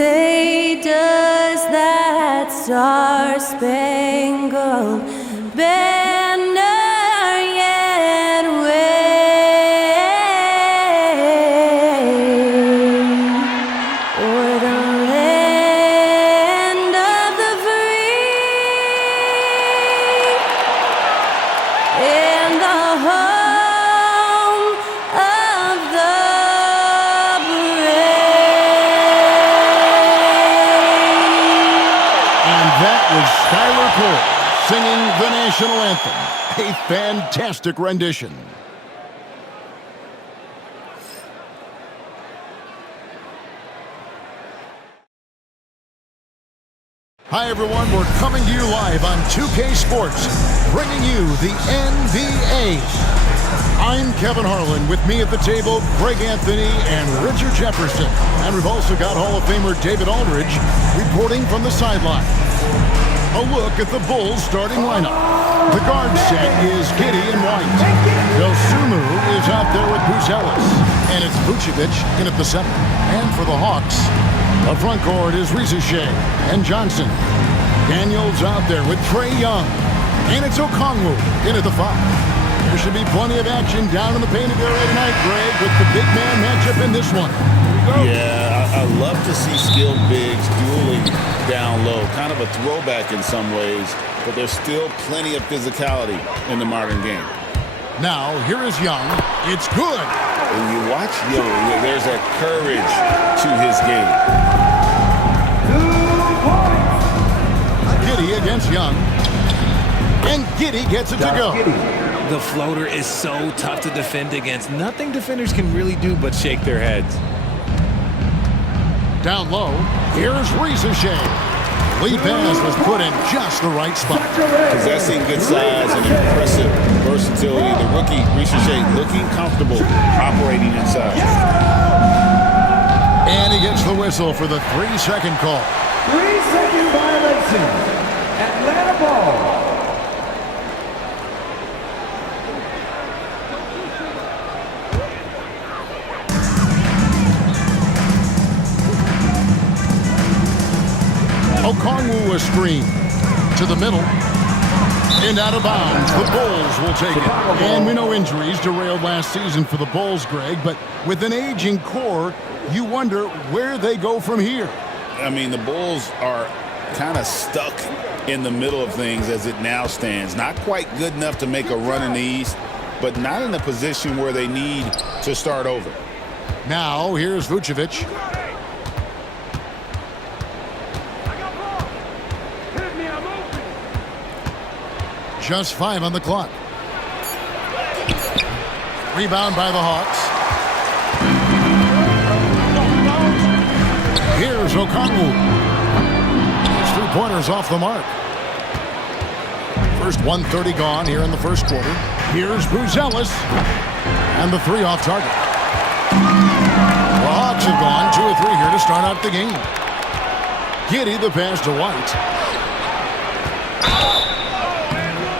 say, does that star-spangled banner yet wave o'er the land of the free and the home of the That was Skylar Cole singing the national anthem. A fantastic rendition. Hi everyone, we're coming to you live on 2K Sports, bringing you the NBA. I'm Kevin Harlan. With me at the table, Greg Anthony and Richard Jefferson. And we've also got Hall of Famer David Aldridge reporting from the sideline. A look at the Bulls starting lineup. The guard set is Giddey and White. Dosunmu is out there with Buzelis. And it's Vucevic in at the center. And for the Hawks, the front court is Risacher and Johnson. Daniels out there with Trae Young. And it's Okongwu in at the 5. There should be plenty of action down in the painted area tonight, Greg, with the big man matchup in this one. Yeah, I love to see skilled bigs dueling down low. Kind of a throwback in some ways, but there's still plenty of physicality in the modern game. Now, here is Young. It's good. When you watch Young, there's a courage to his game. Giddey against Young. And Giddey gets it to go. The floater is so tough to defend against. Nothing defenders can really do but shake their heads. Down low, here's Risacher. Lead pass was put in just the right spot. Possessing good size and impressive versatility. The rookie, Risacher, looking comfortable operating inside. And he gets the whistle for the 3-second call. 3-second violation. Atlanta ball. Okongwu a screen to the middle and out of bounds. The Bulls will take it. And we know injuries derailed last season for the Bulls, Greg, but with an aging core, you wonder where they go from here. I mean, the Bulls are kind of stuck in the middle of things as it now stands. Not quite good enough to make a run in the East, but not in a position where they need to start over. Now, here's Vucevic. Just 5 on the clock. Rebound by the Hawks. Here's Okongwu. His 3-pointers off the mark. First 1:30 gone here in the first quarter. Here's Buzelis. And the 3 off target. The Hawks have gone 2 of 3 here to start out the game. Giddey the pass to White.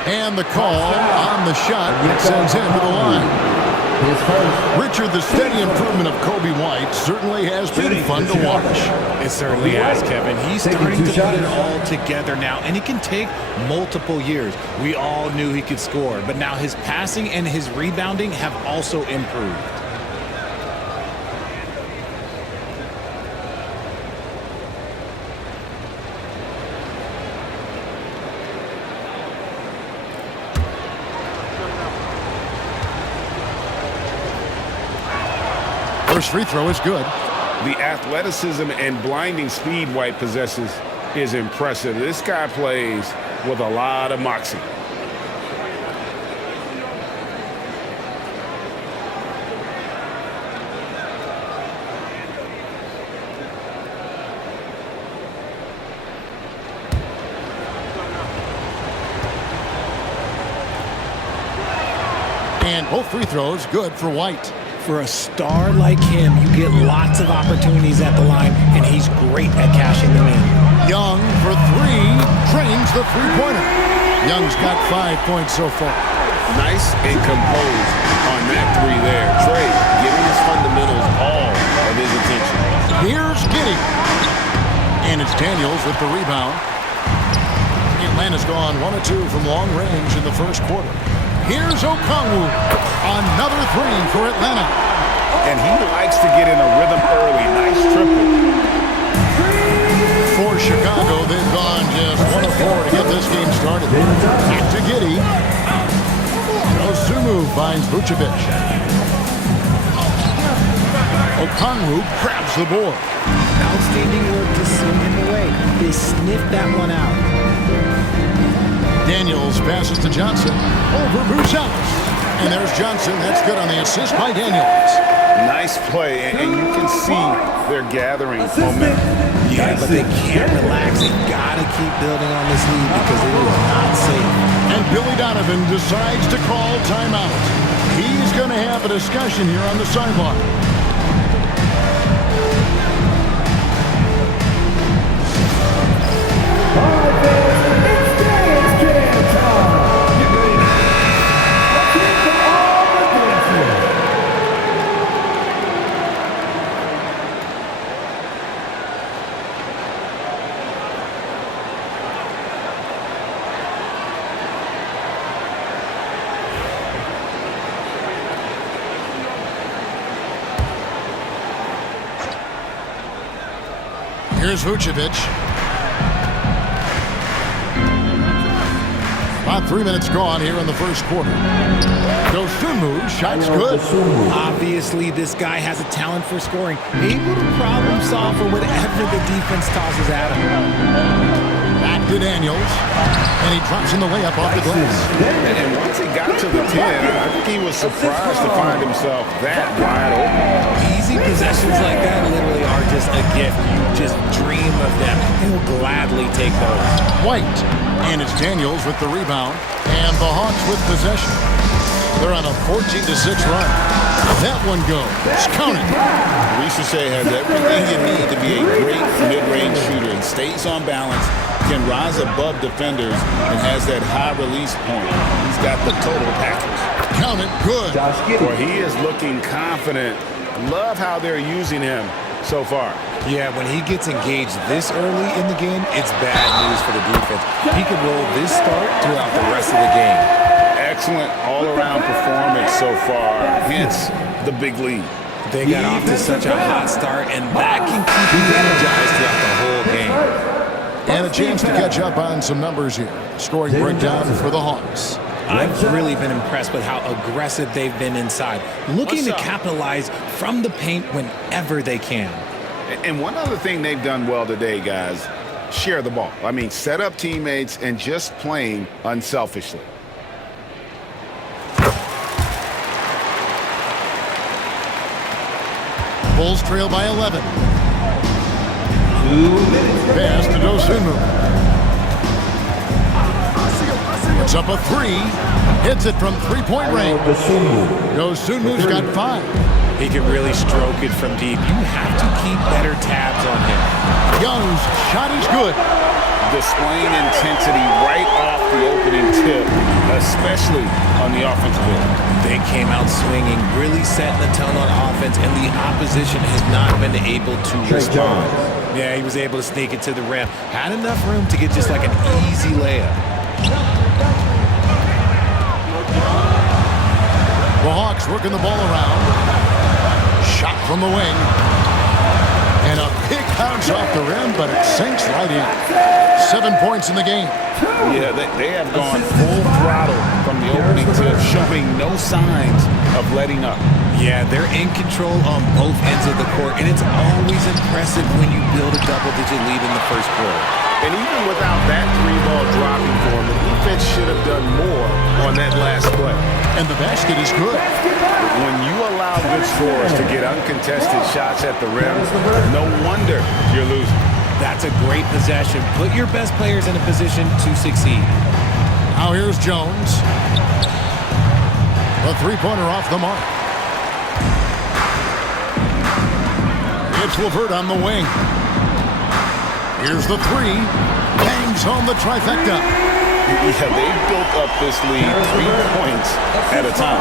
And the call on the shot sends him to the line. Richard, the steady improvement of Kobe White certainly has been fun to watch. It certainly has, Kevin. He's starting to put it all together now, and it can take multiple years. We all knew he could score, but now his passing and his rebounding have also improved. First free throw is good. The athleticism and blinding speed White possesses is impressive. This guy plays with a lot of moxie. And both free throws good for White. For a star like him, you get lots of opportunities at the line, and he's great at cashing them in. Young for 3, drains the 3-pointer. Young's got 5 points so far. Nice and composed on that 3 there. Trae giving his fundamentals all of his attention. Here's Giddey. Daniels with the rebound. Atlanta's gone 1 of 2 from long range in the first quarter. Here's Okongwu. Another three for Atlanta. And he likes to get in a rhythm early. Nice triple. For Chicago, they've gone just 1 of 4 to get this game started. Back to Giddey. Osumu finds Vucevic. Okongwu grabs the board. Outstanding work to send him away. They sniffed that one out. Daniels passes to Johnson. Over Brusalis. And there's Johnson. That's good on the assist by Daniels. Nice play, and you can see they're gathering momentum. Yeah, but they can't relax. They gotta keep building on this lead because it is not safe. And Billy Donovan decides to call timeout. He's going to have a discussion here on the sideline. Here's Vucevic. About 3 minutes gone here in the first quarter. Dosunmu, shot's good. Obviously, this guy has a talent for scoring. Able to problem solve for whatever the defense tosses at him. Back to Daniels. And he drops in the layup off the glass. And once he got to the 10, I think he was surprised to find himself that wide open. Easy possessions like that literally are just a gift. You just dream of them. He'll gladly take those. White. And it's Daniels with the rebound. And the Hawks with possession. They're on a 14-6 run. That one goes. Count it. Risache has everything you need to be a great mid-range shooter and stays on balance, can rise above defenders, and has that high release point. He's got the total package. Count it. Good. Well, he is looking confident. Love how they're using him so far. Yeah, when he gets engaged this early in the game, it's bad news for the defense. He could roll this start throughout the rest of the game. Excellent all-around performance so far, hence the big lead. They got off to such a hot start, and that can keep you energized throughout the whole game. And a chance to catch up on some numbers here. Scoring breakdown for the Hawks. I've really been impressed with how aggressive they've been inside, looking to capitalize from the paint whenever they can. And one other thing they've done well today, guys, share the ball. I mean, set up teammates and just playing unselfishly. Bulls trail by 11. 2 minutes. Pass to Dosunmu. Puts up a three. Hits it from three-point range. Dosunmu's got 5. He can really stroke it from deep. You have to keep better tabs on him. Young's shot is good. Displaying intensity right off the opening tip, especially on the offensive end. They came out swinging, really setting the tone on offense, and the opposition has not been able to respond. Yeah, he was able to sneak it to the rim. Had enough room to get just like an easy layup. The Hawks working the ball around. Shot from the wing. And a big bounce off the rim, but it sinks right in. 7 points in the game. Yeah, they have gone full throttle from the opening tip, showing no signs of letting up. Yeah, they're in control on both ends of the court, and it's always impressive when you build a double-digit lead in the first quarter. And even without that 3-ball dropping for them, the defense should have done more on that last play. And the basket is good. When you allow good scorers to get uncontested shots at the rim, no wonder you're losing. That's a great possession. Put your best players in a position to succeed. Now here's Jones. The three-pointer off the mark. It's LeVert on the wing. Here's the three. Bangs home the trifecta. Yeah, they've built up this lead 3 points at a time.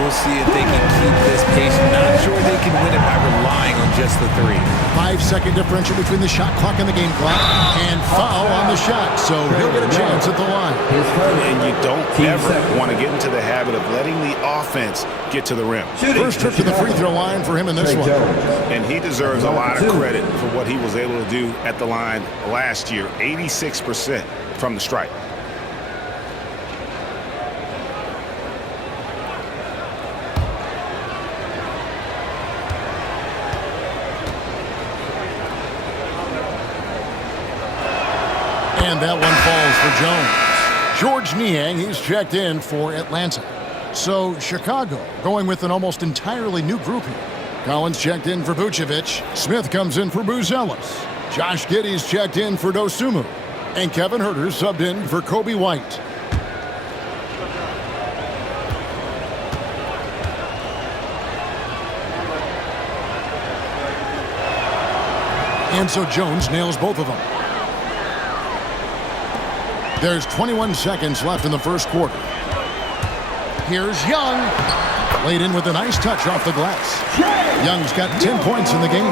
We'll see if they can keep this pace. Not sure they can win it by relying on just the 3. 5-second differential between the shot clock and the game clock. And foul on the shot, so he'll get a chance at the line. And you don't ever want to get into the habit of letting the offense get to the rim. First trip to the free throw line for him in this one. And he deserves a lot of credit for what he was able to do at the line last year. 86% from the stripe. And that one falls for Jones. George Niang, he's checked in for Atlanta. So Chicago going with an almost entirely new group here. Collins checked in for Vucevic. Smith comes in for Buzelis. Josh Giddey's checked in for Dosunmu. And Kevin Huerter subbed in for Kobe White. And so Jones nails both of them. There's 21 seconds left in the first quarter. Here's Young. Laid in with a nice touch off the glass. Young's got 10 points in the game.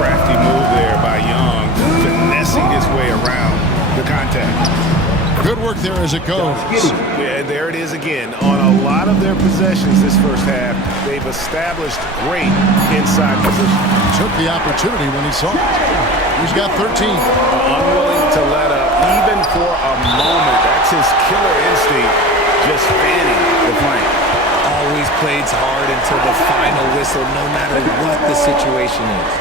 Crafty move there by Young, finessing his way around the contact. Good work there as it goes. Yeah, there it is again. On a lot of their possessions this first half, they've established great inside position. Took the opportunity when he saw it. He's got 13. Unwilling to let up, even for a moment. That's his killer instinct, just fanning the flame. Always plays hard until the final whistle, no matter what the situation is.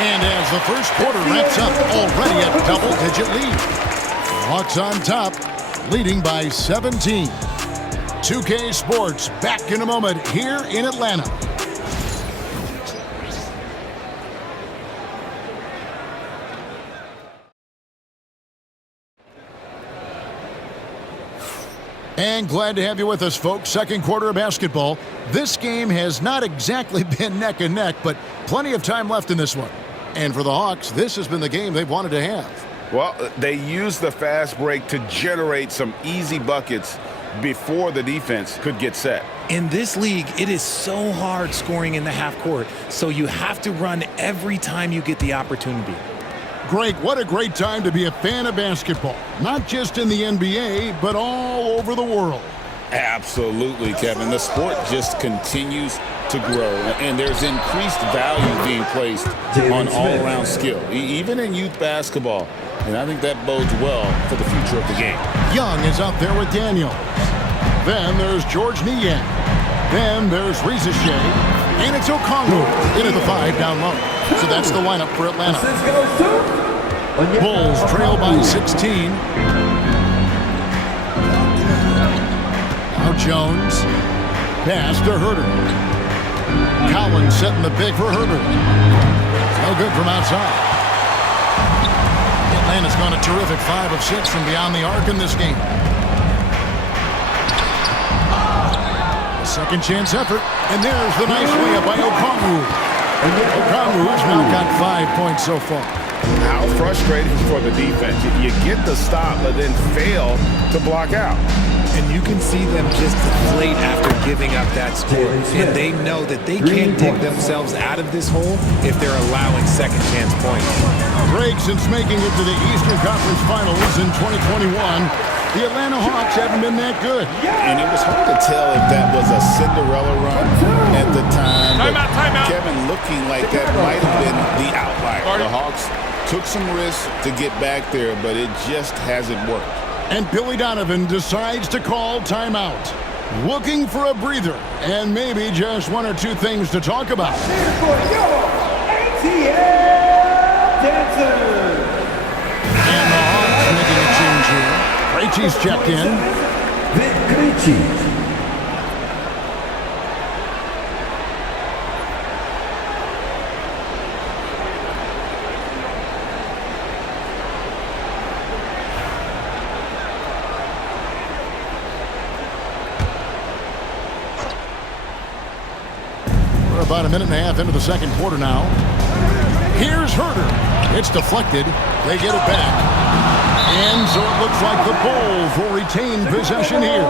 And as the first quarter wraps up, already a double-digit lead. Hawks on top, leading by 17. 2K Sports back in a moment here in Atlanta. And glad to have you with us, folks. Second quarter of basketball. This game has not exactly been neck and neck, but plenty of time left in this one. And for the Hawks, this has been the game they've wanted to have. Well, they used the fast break to generate some easy buckets before the defense could get set. In this league, it is so hard scoring in the half court, so you have to run every time you get the opportunity. Greg, what a great time to be a fan of basketball. Not just in the NBA, but all over the world. Absolutely, Kevin. The sport just continues to grow, and there's increased value being placed on all-around skill, even in youth basketball. And I think that bodes well for the future of the game. Young is out there with Daniels. Then there's George Niang. Then there's Reza Shea. And it's Okongwu in at the 5 down low. So that's the lineup for Atlanta. Bulls trail by 16. Now Jones. Pass to Huerter. Collins setting the big for Huerter. No good from outside. Atlanta's gone a terrific 5 of 6 from beyond the arc in this game. A second chance effort. And there's the nice layup by Okongwu. Okongwu's now got 5 points so far. How frustrating for the defense. You get the stop, but then fail to block out. And you can see them just deflate after giving up that score. And they know that they can't dig themselves out of this hole if they're allowing second chance points. Greg, since making it to the Eastern Conference Finals in 2021, the Atlanta Hawks haven't been that good. And it was hard to tell if that was a Cinderella run at the time. Timeout. Kevin looking like that might have been the outlier. The Hawks took some risks to get back there, but it just hasn't worked. And Billy Donovan decides to call timeout. Looking for a breather and maybe just 1 or 2 things to talk about. For your ATL Dancers. And the Hawks making a change here. Krejci's checked in. Vic Krejci. We're about a minute and a half into the second quarter now. Here's Herter. It's deflected. They get it back. And so it looks like the Bulls will retain possession here.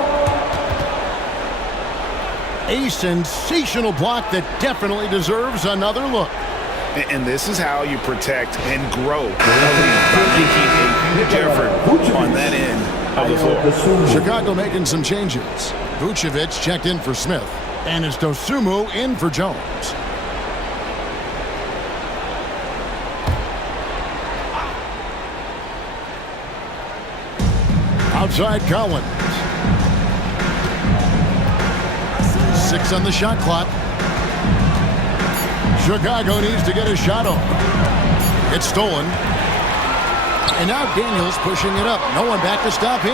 A sensational block that definitely deserves another look. And this is how you protect and grow by making a huge effort on that end of the floor. Chicago making some changes. Vucevic checked in for Smith. And it's Dosunmu in for Jones. Outside Collins. 6 on the shot clock. Chicago needs to get a shot off. It's stolen. And now Daniels pushing it up. No one back to stop him.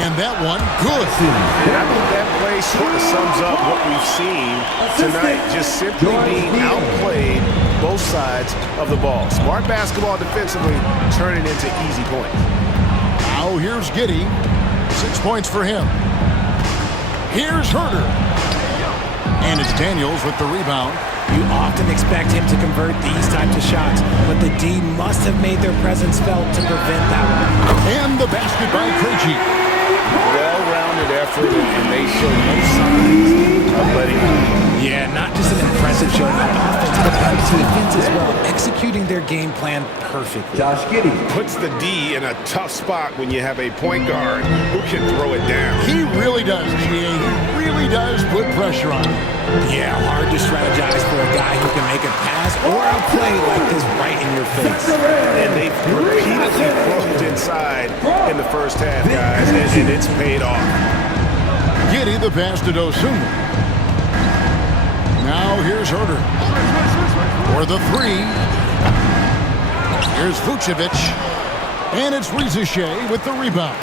And that one, good. And I think that play sort of sums up what we've seen tonight. Just simply being outplayed both sides of the ball. Smart basketball defensively, turning into easy points. Now here's Giddey. 6 points for him. Here's Herter. And it's Daniels with the rebound. You often expect him to convert these types of shots, but the D must have made their presence felt to prevent that one. And the basket by Krejci. Well-rounded effort, and they show no signs of letting up. Yeah, not just an impressive showing on offense, but on defense as well, executing their game plan perfectly. Josh Giddey. Puts the D in a tough spot when you have a point guard who can throw it down. He really does, GA. He really does put pressure on him. Yeah, hard to strategize for a guy who can make a pass or a play like this right in your face. And they've repeatedly closed inside in the first half, guys, and it's paid off. Giddey the pass to Dosunmu. Now here's Herter. For the 3. Here's Vucevic. And it's Riziche with the rebound.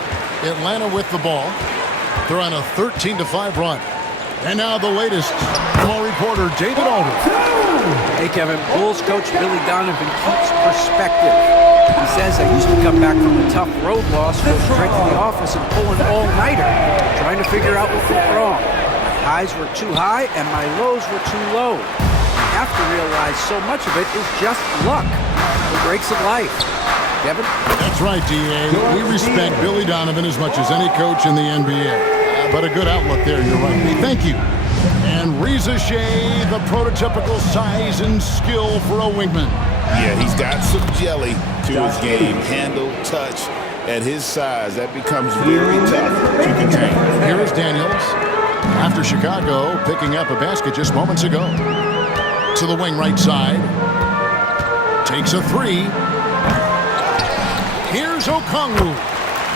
Atlanta with the ball. They're on a 13-5 run. And now the latest from our reporter, David Aldridge. Hey, Kevin. Bulls coach Billy Donovan keeps perspective. He says I used to come back from a tough road loss, go straight to the office and pull an all-nighter, trying to figure out what went wrong. My highs were too high and my lows were too low. You have to realize so much of it is just luck. The breaks of life. Kevin? That's right, D.A. We respect Billy Donovan as much as any coach in the NBA. But a good outlook there, you're right. Thank you. And Riziche, the prototypical size and skill for a wingman. Yeah, he's got some jelly to his game. Handle, touch. At his size, that becomes very tough to contain. Here is Daniels. After Chicago picking up a basket just moments ago. To the wing right side. Takes a 3. Here's Okongwu.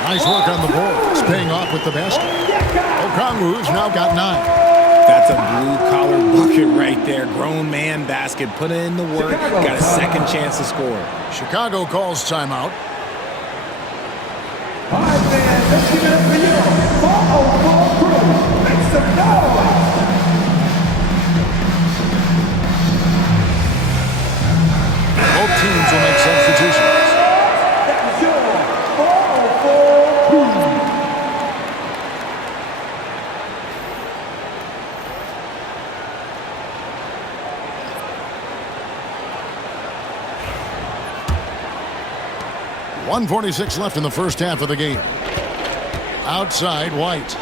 Nice work on the boards, paying off with the basket. Okongwu's now got 9. That's a blue-collar bucket right there. Grown man basket. Put in the work. Got a second chance to score. Chicago calls timeout. All right, man, let's give it up for you. 404 crew. Make some noise. Both teams will make substitutions. That's your 404 crew. .146 left in the first half of the game. Outside, White.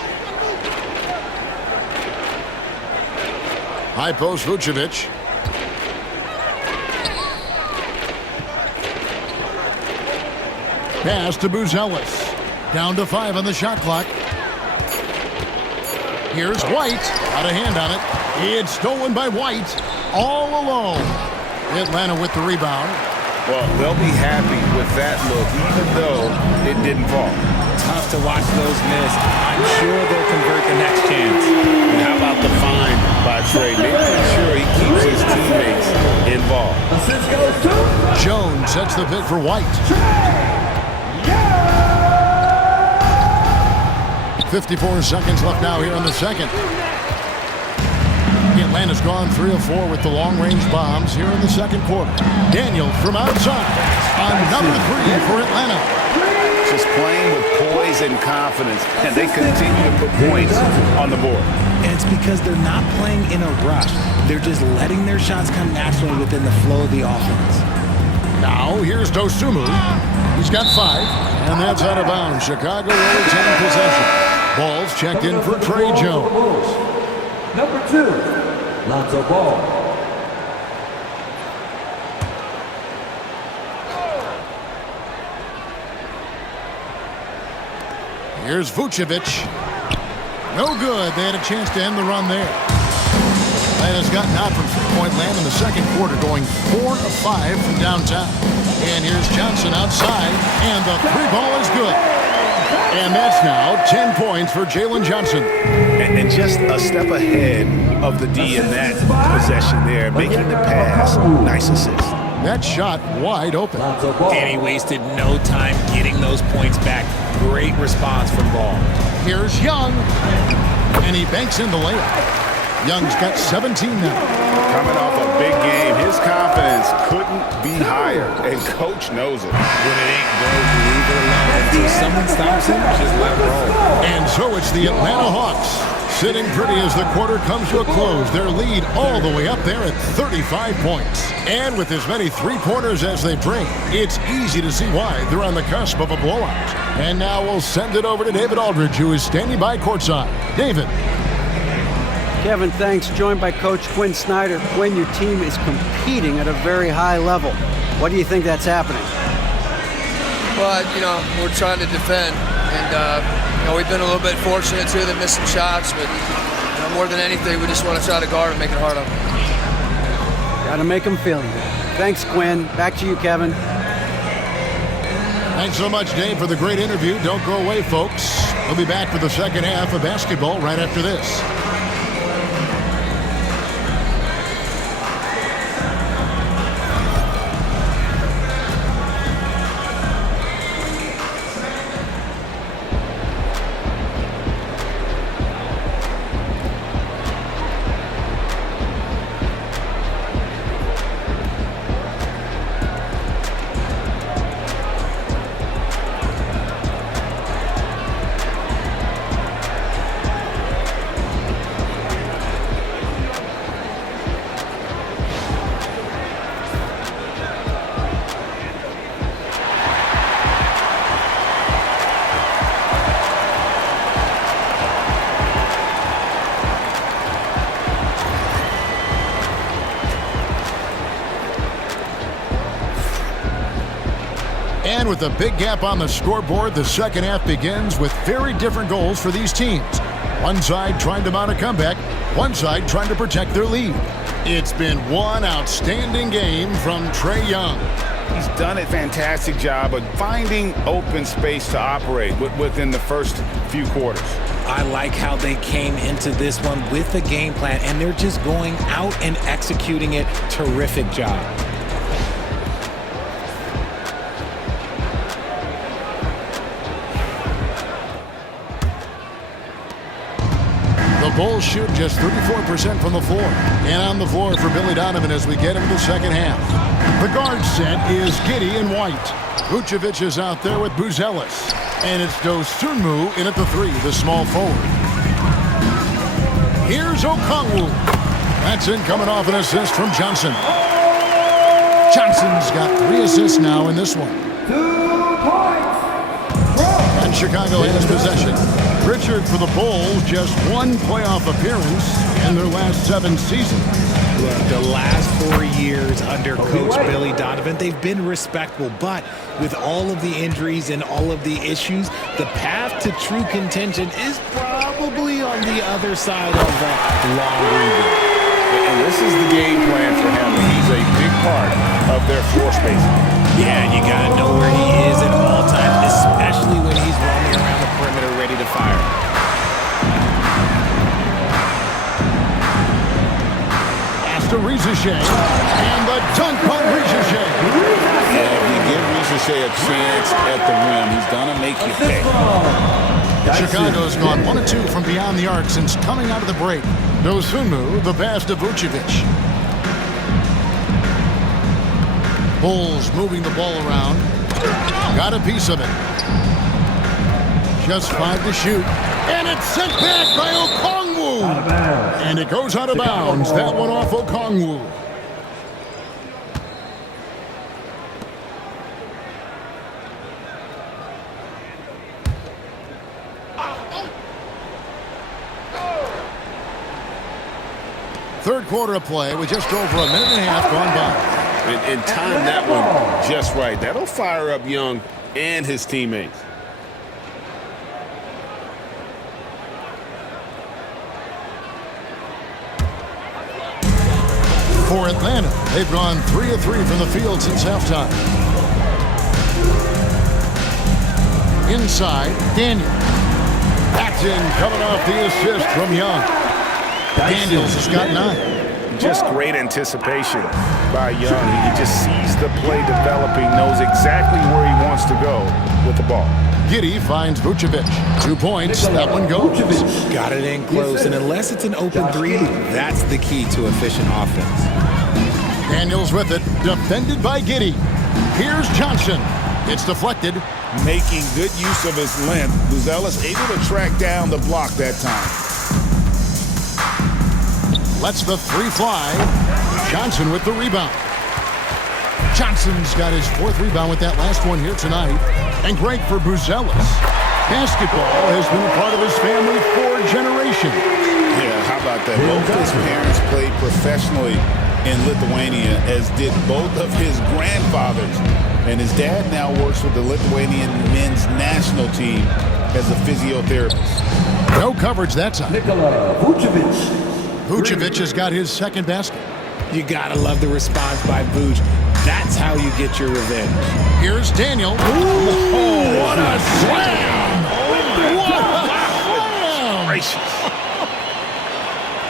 High post, Vucevic. Pass to Buzelis. Down to 5 on the shot clock. Here's White. Got a hand on it. It's stolen by White. All alone. Atlanta with the rebound. Well, they'll be happy with that look, even though it didn't fall. Tough to watch those miss. I'm sure they'll convert the next chance. And how about the find by Trey? Making sure he keeps his teammates involved. Assist goes to Jones sets the pick for White. 54 seconds left now here in the second. Atlanta's gone 3 of 4 with the long-range bombs here in the second quarter. Daniel from outside. Another 3 for Atlanta. Just playing with poise and confidence, and they continue to put points on the board. And it's because they're not playing in a rush. They're just letting their shots come naturally within the flow of the offense. Now here's Dosunmu. He's got 5, and that's out of bounds. Chicago will retain possession. Ball's checked in for Trey Jones. Number 2, Lonzo Ball. Here's Vucevic. No good. They had a chance to end the run there. Atlanta's gotten out from three-point land in the second quarter, going 4 of 5 from downtown. And here's Johnson outside, and the 3 ball is good. And that's now 10 points for Jalen Johnson. And just a step ahead of the D in that possession there, making the pass. Nice assist. That shot wide open. And he wasted no time getting those points back. Great response from Ball. Here's Young, and he banks in the layup. Young's got 17 now. Coming off a big game, his confidence couldn't be higher, and coach knows it. When it ain't broke, leave it alone. Until someone stops him, just let it roll. And so it's the Atlanta Hawks sitting pretty as the quarter comes to a close. Their lead all the way up there at 35 points. And with as many three-pointers as they bring, it's easy to see why they're on the cusp of a blowout. And now we'll send it over to David Aldridge, who is standing by courtside. David. Kevin, thanks. Joined by Coach Quinn Snyder. Quinn, your team is competing at a very high level. What do you think that's happening? Well, we're trying to defend, and we've been a little bit fortunate too. They missed some shots, but more than anything, we just want to try to guard and make it hard on them. Got to make them feel good. Thanks, Quinn. Back to you, Kevin. Thanks so much, Dave, for the great interview. Don't go away, folks. We'll be back for the second half of basketball right after this. And with a big gap on the scoreboard, the second half begins with very different goals for these teams. One side trying to mount a comeback, one side trying to protect their lead. It's been one outstanding game from Trey Young. He's done a fantastic job of finding open space to operate within the first few quarters. I like how they came into this one with a game plan, and they're just going out and executing it. Terrific job. The Bulls shoot just 34% from the floor. And on the floor for Billy Donovan as we get into the second half. The guard set is Giddey and White. Vucevic is out there with Buzelis. And it's Dosunmu in at the 3, the small forward. Here's Okongwu. That's in coming off an assist from Johnson. Johnson's got 3 assists now in this one. 2 points. And Chicago has possession. Richard for the Bulls, just 1 playoff appearance in their last 7 seasons. Look, the last 4 years under Coach Billy Donovan, they've been respectable, but with all of the injuries and all of the issues, the path to true contention is probably on the other side of that long rebuild. And this is the game plan for him. He's a big part of their floor spacing. Yeah, you got to know where he is at all times, especially when he's roaming around the perimeter ready to fire. To Rizachet, and the dunk by Rizachet. Yeah, if you give Rizachet a chance at the rim, he's going to make you pay. Chicago's gone 1 of 2 from beyond the arc since coming out of the break. Dosunmu, the pass to Vucevic. Bulls moving the ball around. Got a piece of it. Just 5 to shoot. And it's sent back by Okongwu. And it goes out of bounds. That one off Okongwu. Third quarter of play with just over a minute and a half gone by. And time that one just right. That'll fire up Young and his teammates. For Atlanta, they've gone 3 of 3 from the field since halftime. Inside, Daniel. That's in, coming off the assist from Young. Daniels has got 9. Just great anticipation by Young. He just sees the play developing, knows exactly where he wants to go with the ball. Giddey finds Vucevic. 2 points. That one goes. Got it in close, and unless it's an open three, that's the key to efficient offense. Daniels with it. Defended by Giddey. Here's Johnson. It's deflected. Making good use of his length. Buzelis able to track down the block that time. Lets the 3 fly. Johnson with the rebound. Johnson's got his 4th rebound with that last one here tonight. And great for Buzelis. Basketball has been a part of his family for generations. Yeah, how about that? Both his parents played professionally in Lithuania, as did both of his grandfathers. And his dad now works with the Lithuanian men's national team as a physiotherapist. No coverage that time. Nikola Vucevic. Vucevic has got his 2nd basket. You gotta love the response by Vuce. That's how you get your revenge. Here's Daniel. Oh, What a slam! What a slam! Gracious.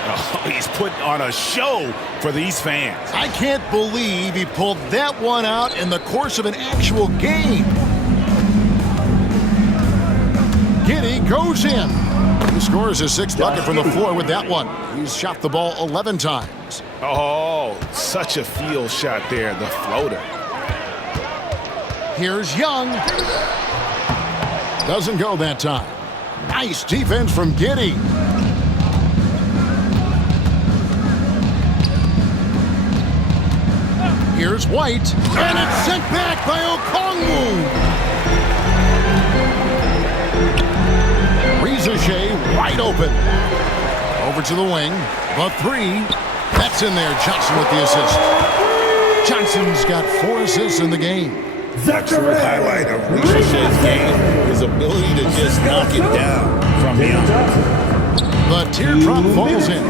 Oh, he's putting on a show for these fans. I can't believe he pulled that one out in the course of an actual game. Giddey goes in. He scores his 6th bucket from the floor with that one. He's shot the ball 11 times. Oh, such a field shot there, the floater. Here's Young. Doesn't go that time. Nice defense from Giddey. Here's White, and it's sent back by Okongwu. Rizachet wide open. Over to the wing. The 3. That's in there. Johnson with the assist. Johnson's got 4 assists in the game. A true highlight of Rizzachet's game, his ability to just knock it down from him. The teardrop falls in.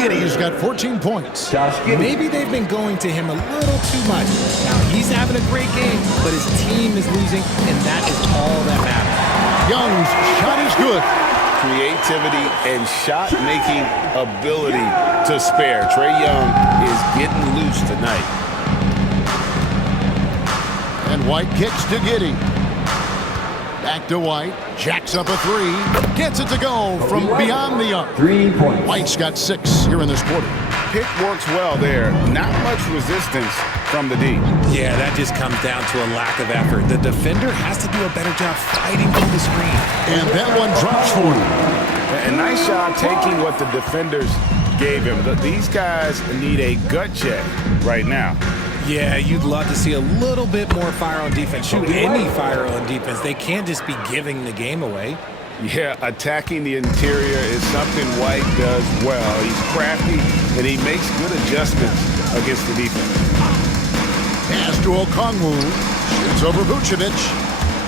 Giddey's got 14 points. Maybe they've been going to him a little too much. Now, he's having a great game, but his team is losing, and that is all that matters. Young's shot is good. Creativity and shot-making ability to spare. Trae Young is getting loose tonight. And White kicks to Giddey. Back to White. Jacks up a 3. Gets it to go from beyond the arc. 3 points. White's got 6 here in this quarter. Pick works well there. Not much resistance from the D. Yeah, that just comes down to a lack of effort. The defender has to do a better job fighting through the screen. And that one drops for him. A nice job taking what the defenders gave him. These guys need a gut check right now. Yeah, you'd love to see a little bit more fire on defense. Shoot, any fire on defense. They can't just be giving the game away. Yeah, attacking the interior is something White does well. He's crafty, and he makes good adjustments against the defense. Pass to Okongwu. Shoots over Vucevic.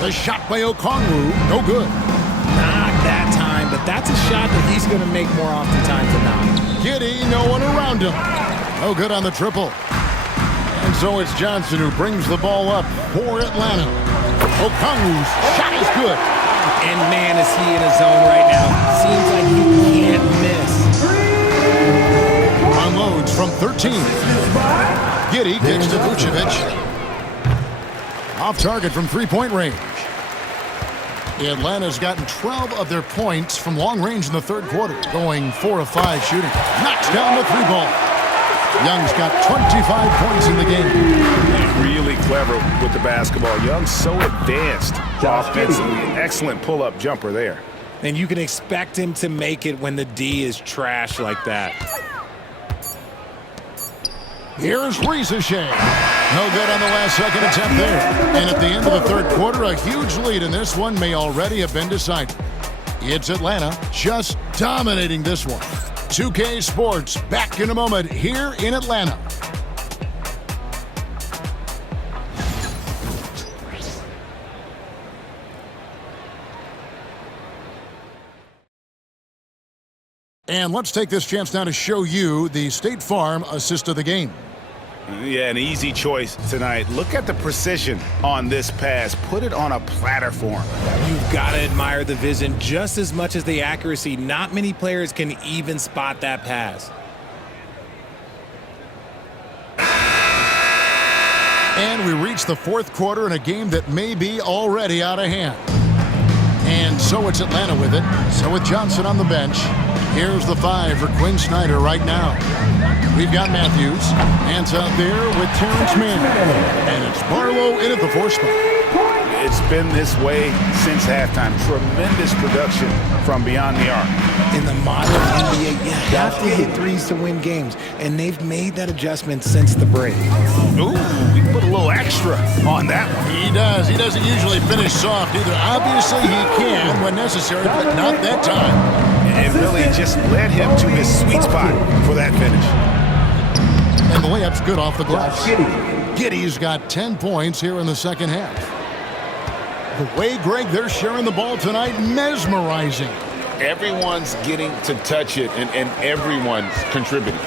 The shot by Okongwu. No good. Not that time, but that's a shot that he's going to make more oftentimes than not. Giddey, no one around him. No good on the triple. And so it's Johnson who brings the ball up for Atlanta. Okongwu's shot is good. And man, is he in a zone right now. Seems like he can't miss. Unloads from 13. Giddey kicks to Vucevic. Off target from 3-point range. Atlanta's gotten 12 of their points from long range in the 3rd quarter, going 4 of 5 shooting. Knocks down the 3-ball. Young's got 25 points in the game. Really clever with the basketball. Young's so advanced offensively. Excellent pull-up jumper there. And you can expect him to make it when the D is trash like that. Here's Rizachet. No good on the last second attempt there. And at the end of the 3rd quarter, a huge lead in this one may already have been decided. It's Atlanta just dominating this one. 2K Sports back in a moment here in Atlanta. And let's take this chance now to show you the State Farm assist of the game. Yeah, an easy choice tonight. Look at the precision on this pass. Put it on a platter form. You've got to admire the vision just as much as the accuracy. Not many players can even spot that pass. And we reach the fourth quarter in a game that may be already out of hand. And so it's Atlanta with it. So with Johnson on the bench, here's the 5 for Quinn Snyder right now. We've got Matthews. Hands out there with Terrence Mann. And it's Barlow in at the 4 spot. It's been this way since halftime. Tremendous production from beyond the arc. In the modern NBA, you have to hit threes to win games, and they've made that adjustment since the break. Ooh, we put a little extra on that one. He does. He doesn't usually finish soft either. Obviously, he can when necessary, but not that time. It really just led him to his sweet spot for that finish. And the layup's good off the glass. Giddey's got 10 points here in the second half. The way, Greg, they're sharing the ball tonight, mesmerizing. Everyone's getting to touch it, and everyone's contributing.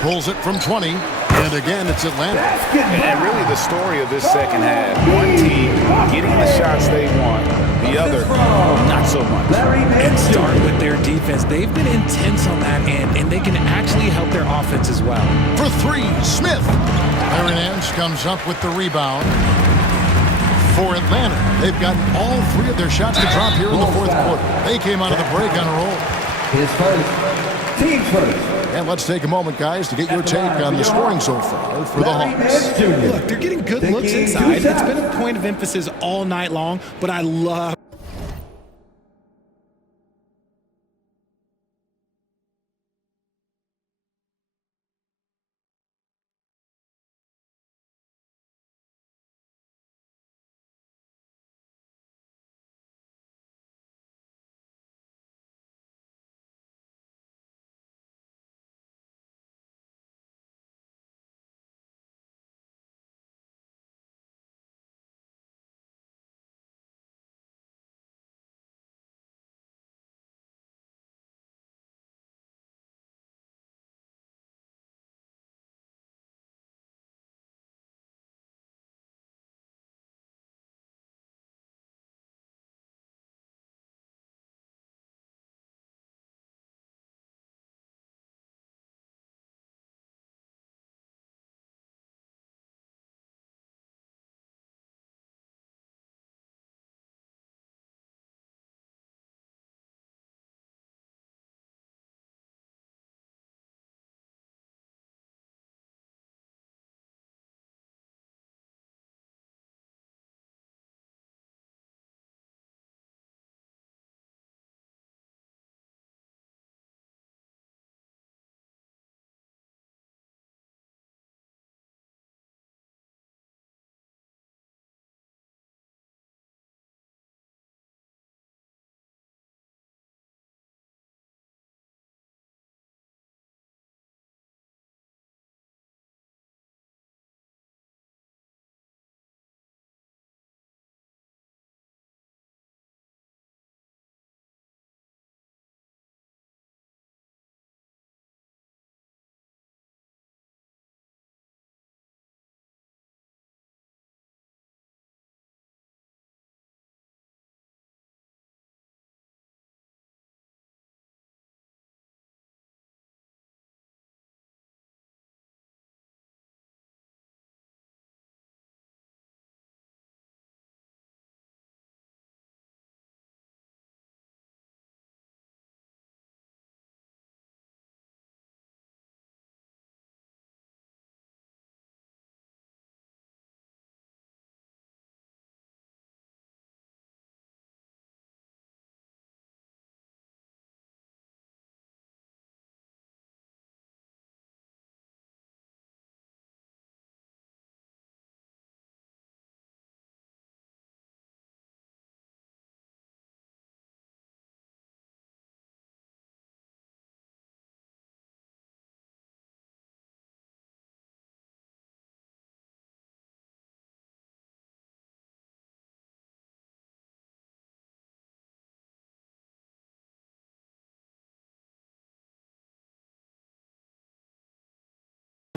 Pulls it from 20, and again, it's Atlanta. And really the story of this second half, one team getting the shots they want, the other not so much. And start with their defense. They've been intense on that end, and they can actually help their offense as well. For 3, Smith. Hernandez comes up with the rebound. For Atlanta, they've gotten all 3 of their shots to drop here in the fourth quarter. They came out of the break on a roll. His first. Team first. And let's take a moment, guys, to get your take on the scoring so far for the Hawks. Look, they're getting good looks inside. It's been a point of emphasis all night long, but I love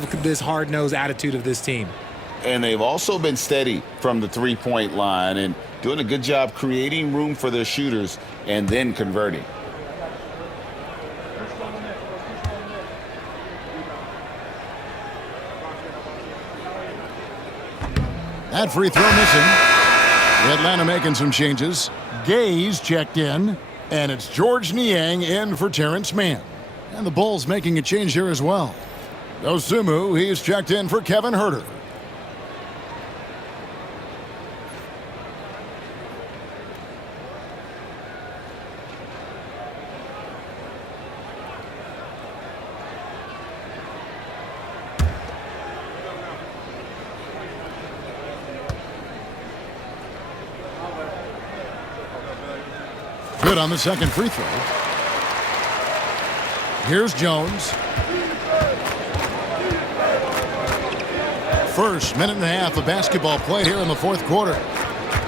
this hard-nosed attitude of this team. And they've also been steady from the three-point line and doing a good job creating room for their shooters and then converting. That free throw missing. Atlanta making some changes. Gaze checked in, and it's George Niang in for Terrence Mann. And the Bulls making a change here as well. Dosunmu, he's checked in for Kevin Huerter. Good on the second free throw. Here's Jones. First minute and a half of basketball play here in the fourth quarter.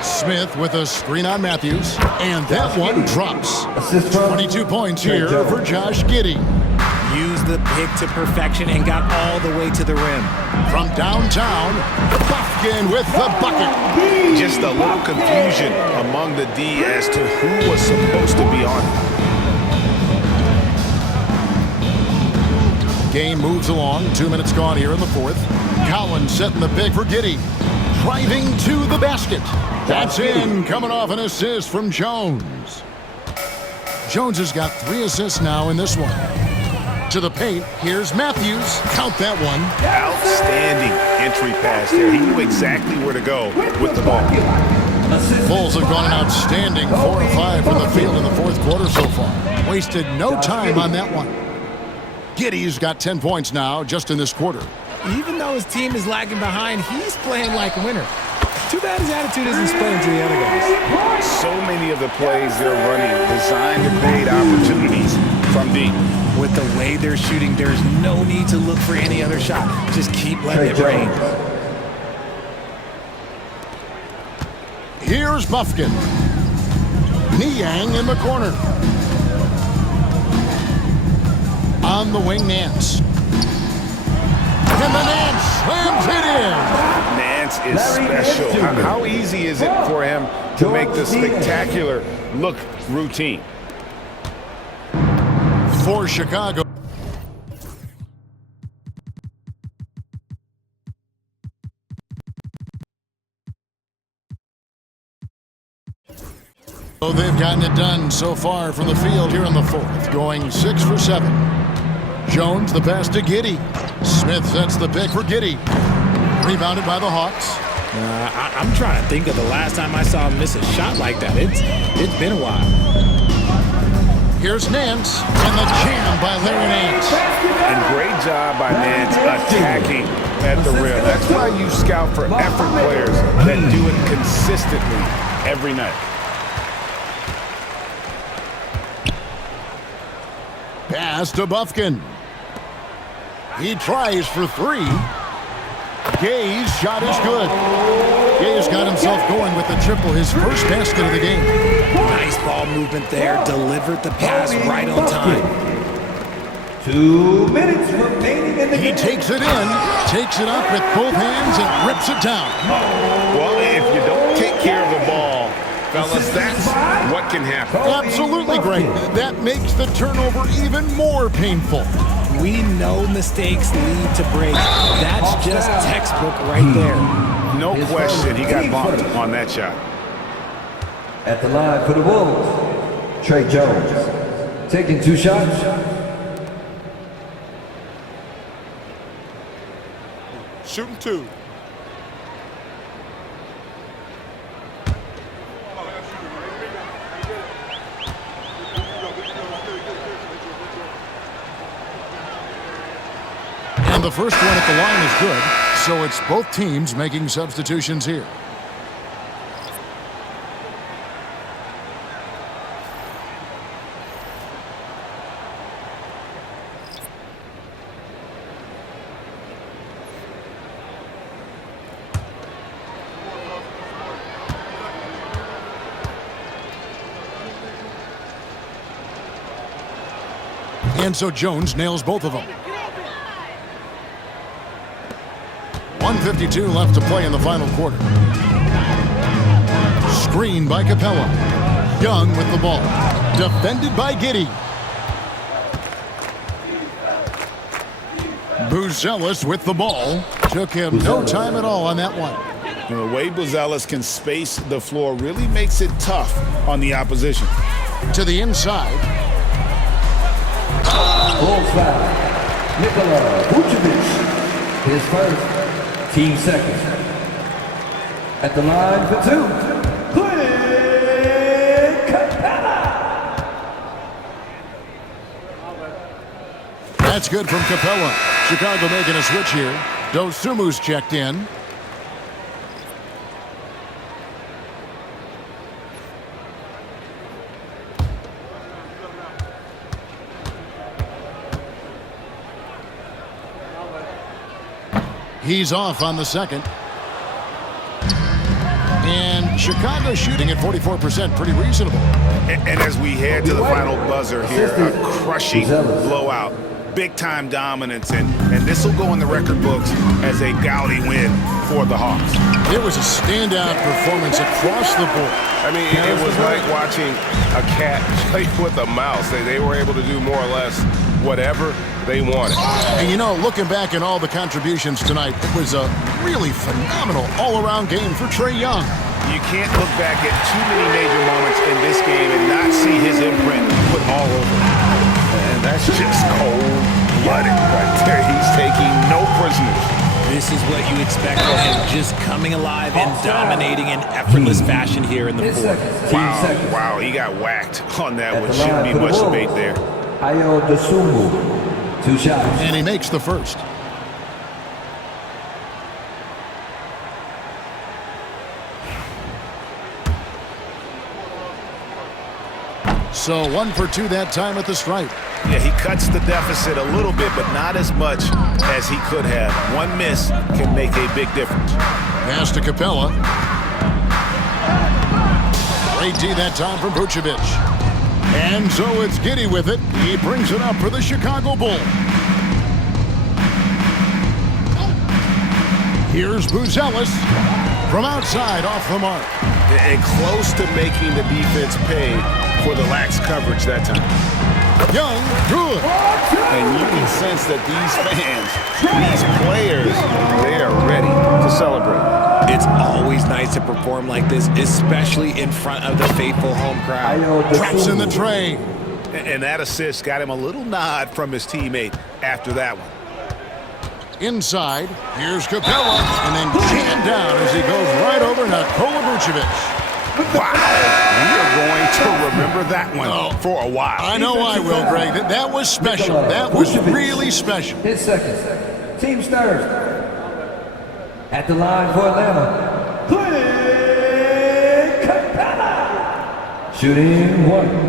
Smith with a screen on Matthews, and that one drops. 22 points here for Josh Giddey. Used the pick to perfection and got all the way to the rim. From downtown, Bufkin with the bucket. Just a little confusion among the D as to who was supposed to be on it. Game moves along. 2 minutes gone here in the fourth. Collins setting the pick for Giddey. Driving to the basket. That's in, coming off an assist from Jones. Jones has got 3 assists now in this one. To the paint, here's Matthews. Count that one. Outstanding entry pass there. He knew exactly where to go with the ball. Bulls have gone an outstanding 4 or 5 from the field in the fourth quarter so far. Wasted no time on that one. Giddey's got 10 points now just in this quarter. Even though his team is lagging behind, he's playing like a winner. Too bad his attitude isn't spreading to the other guys. So many of the plays they're running designed to create opportunities from deep. With the way they're shooting, there's no need to look for any other shot. Just keep letting it rain. Here's Bufkin. Niang in the corner. On the wing, Nance. And the Nance slams it in. Nance is special. How easy is it for him to make the spectacular look routine? For Chicago. So they've gotten it done so far from the field here in the fourth, going 6 for 7. Jones the pass to Giddey. Smith sets the pick for Giddey. Rebounded by the Hawks. I'm trying to think of the last time I saw him miss a shot like that. It's been a while. Here's Nance, and the jam by Larry Nance. And great job by Nance attacking at the rim. That's why you scout for effort players that do it consistently every night. Pass to Bufkin. He tries for 3. Gay's shot is good. Gay's got himself going with the triple, his first basket of the game. Nice ball movement there. Delivered the pass right on time. 2 minutes remaining in the game. He takes it in, takes it up with both hands, and rips it down. Well, if you don't take care of the ball, fellas, that's what can happen. Absolutely great. That makes the turnover even more painful. We know mistakes lead to breaks. That's just textbook right there. No question he got bumped on that shot. At the line for the Wolves, Trey Jones. Taking 2 shots. Shooting 2. And the first one at the line is good, so it's both teams making substitutions here. And so Jones nails both of them. 1:52 left to play in the final quarter. Screen by Capella. Young with the ball. Defended by Giddey. Buzelis with the ball. Took him no time at all on that one. And the way Buzelis can space the floor really makes it tough on the opposition. To the inside. Bulls foul. Nikola Vucevic, his first, team second. At the line for two, Clint Capella. That's good from Capella. Chicago making a switch here. Dosumu's checked in. He's off on the second. And Chicago shooting at 44%, pretty reasonable. And as we head to the final buzzer here, a crushing blowout. Big-time dominance, and this will go in the record books as a gaudy win for the Hawks. It was a standout performance across the board. I mean, it was like watching a cat play with a mouse. They were able to do more or less whatever they wanted. And you know, looking back at all the contributions tonight, it was a really phenomenal all-around game for Trae Young. You can't look back at too many major moments in this game and not see his imprint put all over it. And that's just cold-blooded right there. He's taking no prisoners. This is what you expect from him, just coming alive and dominating in effortless fashion here in the fourth. Wow, he got whacked on that one. Shouldn't be much debate there. Ayo Dosunmu, 2 shots. And he makes the first. So 1 for 2 that time at the stripe. Yeah, he cuts the deficit a little bit, but not as much as he could have. One miss can make a big difference. Pass to Capella. Great D that time from Vucevic. And so it's Giddey with it. He brings it up for the Chicago Bulls. Here's Buzelis from outside off the mark. And close to making the defense pay for the lax coverage that time. Young, good. And you can sense that these fans, these players, they are ready to celebrate. It's always nice to perform like this, especially in front of the faithful home crowd. Drops in the tray. And that assist got him a little nod from his teammate after that one. Inside, here's Capella, and then jammed down as he goes right over Nikola Vucevic. Wow, we are going to remember that one for a while. I know I will, Greg. That was special. That was really special. His second. Team's third. At the line for Atlanta, Clint Capella. Shooting 1.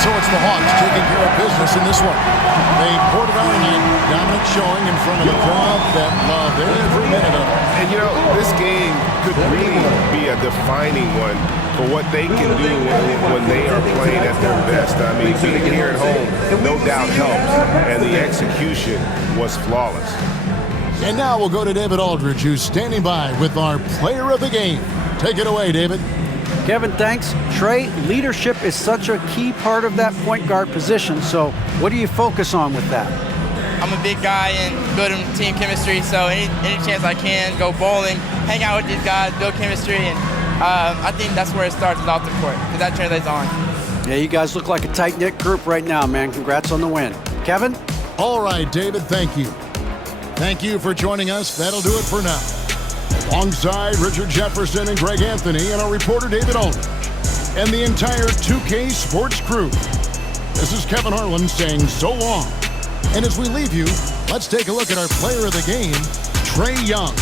So it's the Hawks taking care of business in this one. They poured it out tonight, dominant showing in front of a crowd that loved every minute of it. And you know, this game could really be a defining one for what they can do when they are playing at their best. I mean, being here at home, no doubt helps, and the execution was flawless. And now we'll go to David Aldridge, who's standing by with our player of the game. Take it away, David. Kevin, thanks. Trae, leadership is such a key part of that point guard position. So what do you focus on with that? I'm a big guy and good in team chemistry, so any chance I can, go bowling, hang out with these guys, build chemistry, and I think that's where it starts is off the court, because that translates on. Yeah, you guys look like a tight-knit group right now, man. Congrats on the win. Kevin? All right, David, thank you. Thank you for joining us. That'll do it for now. Alongside Richard Jefferson and Greg Anthony and our reporter David Aldridge and the entire 2K Sports crew. This is Kevin Harlan saying so long. And as we leave you, let's take a look at our player of the game, Trae Young.